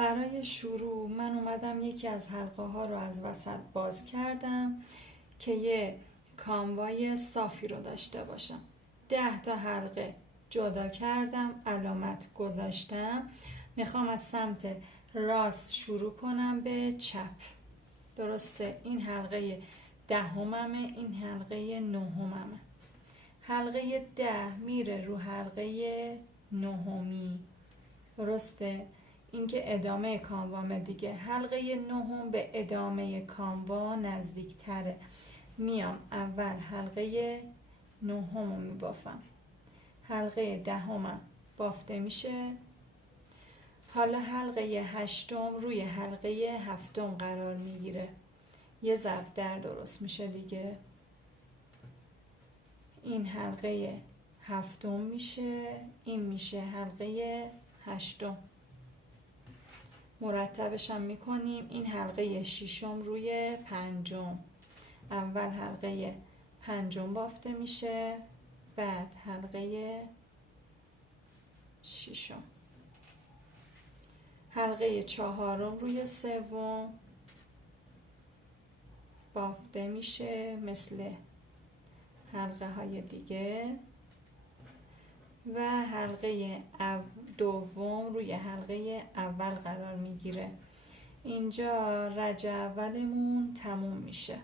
برای شروع من اومدم یکی از حلقه ها رو از وسط باز کردم که یه کانوای صافی رو داشته باشم. 10 تا حلقه جدا کردم، علامت گذاشتم. میخوام از سمت راست شروع کنم به چپ. درسته؟ این حلقه 10مه، این حلقه 9مه. حلقه 10 میره رو حلقه 9. درسته؟ این که ادامه کانوامه دیگه. حلقه 9 به ادامه کانوا نزدیک تره. میام اول حلقه 9 رو میبافم، حلقه 10 بافته میشه. حالا حلقه 8 روی حلقه 7 قرار میگیره، یه ضرب در درست میشه دیگه. این حلقه 7 میشه، این میشه حلقه 8. مرتبش هم میکنیم. این حلقه 6 روی 5. اول حلقه 5 بافته میشه، بعد حلقه 6. حلقه 4 روی 3 بافته میشه مثل حلقه های دیگه و حلقه 2 روی حلقه اول قرار میگیره. اینجا رج اولمون تموم میشه.